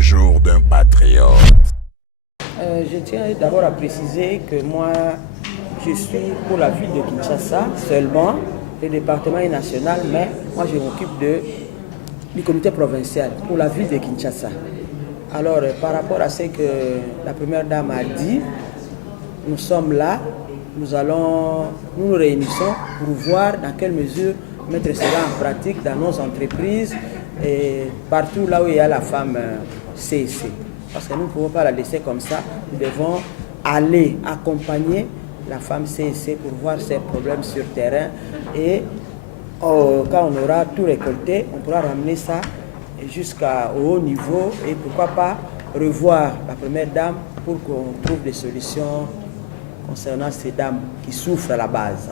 jour d'un patriote. Je tiens d'abord à préciser que moi, je suis pour la ville de Kinshasa seulement. Le département est national, mais moi je m'occupe du comité provincial pour la ville de Kinshasa. Alors, par rapport à ce que la première dame a dit, nous sommes là, nous nous réunissons pour voir dans quelle mesure mettre cela en pratique dans nos entreprises et partout là où il y a la femme CEC. Parce que nous ne pouvons pas la laisser comme ça, nous devons aller accompagner la femme CEC pour voir ses problèmes sur terrain et quand on aura tout récolté, on pourra ramener ça jusqu'au haut niveau et pourquoi pas revoir la première dame pour qu'on trouve des solutions concernant ces dames qui souffrent à la base.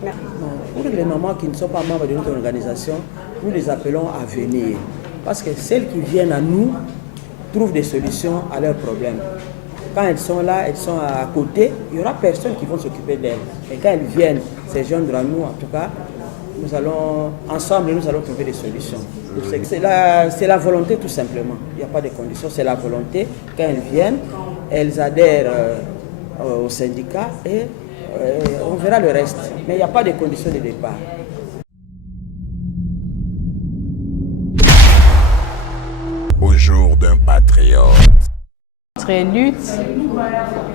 Pour les mamans qui ne sont pas membres de notre organisation, nous les appelons à venir. Parce que celles qui viennent à nous trouvent des solutions à leurs problèmes. Quand elles sont là, elles sont à côté, il n'y aura personne qui va s'occuper d'elles. Et quand elles viennent se joindre à nous, en tout cas, ensemble, nous allons trouver des solutions. C'est la volonté tout simplement. Il n'y a pas de conditions, c'est la volonté. Quand elles viennent, elles adhèrent au syndicat et on verra le reste. Mais il n'y a pas de conditions de départ. Au jour d'un patriote. Notre lutte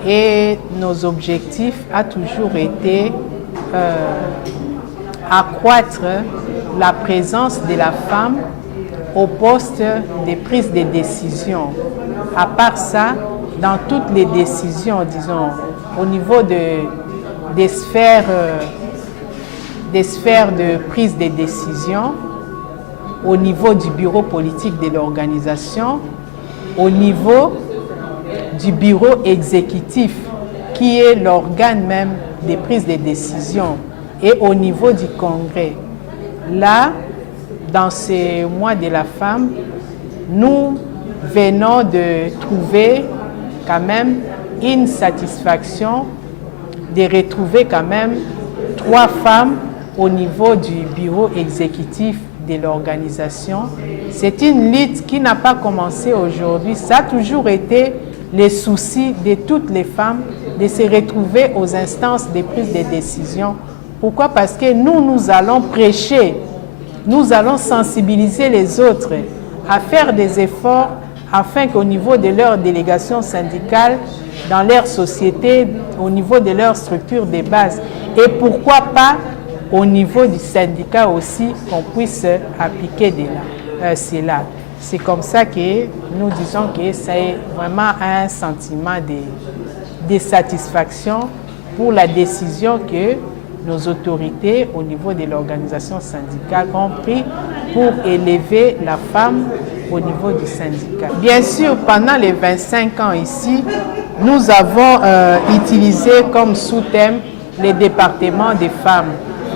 et nos objectifs a toujours été accroître la présence de la femme au poste de prise de décision. À part ça, dans toutes les décisions, disons, au niveau des sphères de prise de décision, au niveau du bureau politique de l'organisation, au niveau du bureau exécutif, qui est l'organe même des prises de décision, et au niveau du congrès. Là, dans ce mois de la femme, nous venons de trouver quand même une satisfaction de retrouver quand même 3 femmes au niveau du bureau exécutif de l'organisation. C'est une lutte qui n'a pas commencé aujourd'hui. Ça a toujours été le souci de toutes les femmes de se retrouver aux instances de prise de décision. Pourquoi? Parce que nous allons prêcher, nous allons sensibiliser les autres à faire des efforts afin qu'au niveau de leur délégation syndicale, dans leur société, au niveau de leur structure de base, et pourquoi pas au niveau du syndicat aussi, qu'on puisse appliquer cela. C'est comme ça que nous disons que c'est vraiment un sentiment de satisfaction pour la décision que nos autorités au niveau de l'organisation syndicale ont pris pour élever la femme au niveau du syndicat. Bien sûr, pendant les 25 ans ici, nous avons utilisé comme sous-thème les départements des femmes.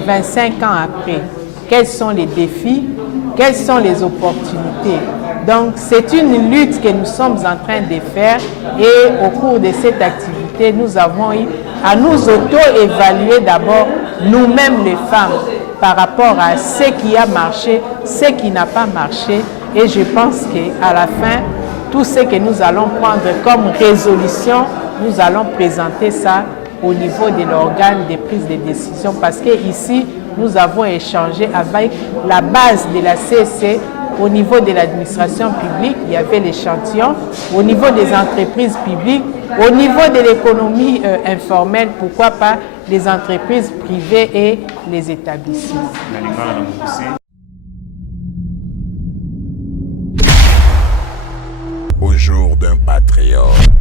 25 ans après, quels sont les défis, quelles sont les opportunités. Donc, c'est une lutte que nous sommes en train de faire et au cours de cette activité, nous avons eu à nous auto-évaluer d'abord nous-mêmes les femmes par rapport à ce qui a marché, ce qui n'a pas marché. Et je pense qu'à la fin, tout ce que nous allons prendre comme résolution, nous allons présenter ça au niveau de l'organe de prise de décision parce qu'ici, nous avons échangé avec la base de la CEC. Au niveau de l'administration publique, il y avait l'échantillon. Au niveau des entreprises publiques, au niveau de l'économie informelle, pourquoi pas les entreprises privées et les établissements. Au jour d'un patriote.